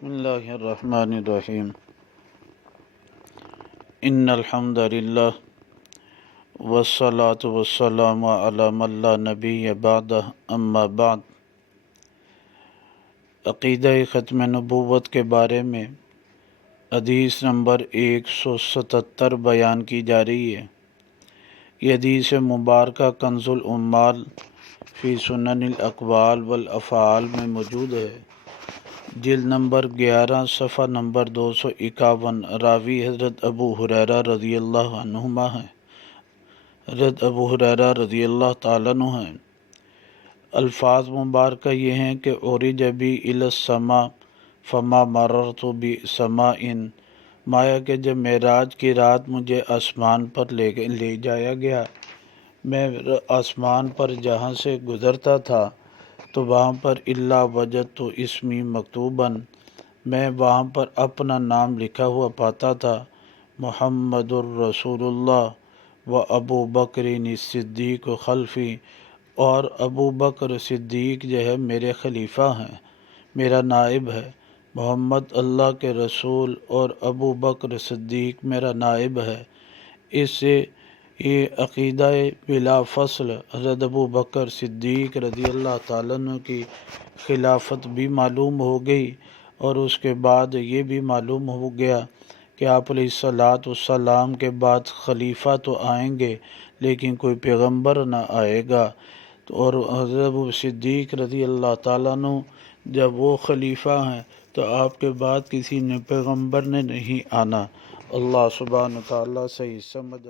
بسم اللہ الرحمن الرحیم ان الحمد للہ والصلاة والسلام علی من لا نبی بعدہ اما بعد۔ عقیدہ ختم نبوت کے بارے میں حدیث نمبر 177 بیان کی جا رہی ہے۔ یہ حدیث مبارکہ کنز العمال فی سنن الاقوال والافعال میں موجود ہے، جلد نمبر 11 صفحہ نمبر 251۔ راوی حضرت ابو ہریرہ رضی اللہ عنہما ہیں، حضرت ابو ہریرہ رضی اللہ تعالیٰ عنہ ہیں۔ الفاظ مبارکہ یہ ہیں کہ عرج بی الی السماء فما مررت بسماء، مایا کہ جب معراج کی رات مجھے آسمان پر لے جایا گیا، میں آسمان پر جہاں سے گزرتا تھا تو وہاں پر الا وجدت اسمی مکتوباً، میں وہاں پر اپنا نام لکھا ہوا پاتا تھا، محمد الرسول اللہ و ابو بکر صدیق خلفی، اور ابو بکر صدیق جو ہے میرے خلیفہ ہیں، میرا نائب ہے۔ محمد اللہ کے رسول اور ابو بکر صدیق میرا نائب ہے۔ اس سے یہ عقیدہ بلا فصل حضرت ابو بکر صدیق رضی اللہ تعالیٰ عنہ کی خلافت بھی معلوم ہو گئی، اور اس کے بعد یہ بھی معلوم ہو گیا کہ آپ علیہ الصلاۃ والسلام کے بعد خلیفہ تو آئیں گے لیکن کوئی پیغمبر نہ آئے گا، اور حضرت ابو صدیق رضی اللہ تعالیٰ عنہ جب وہ خلیفہ ہیں تو آپ کے بعد کسی نے پیغمبر نے نہیں آنا۔ اللہ سبحانہ تعالیٰ صحیح سمجھ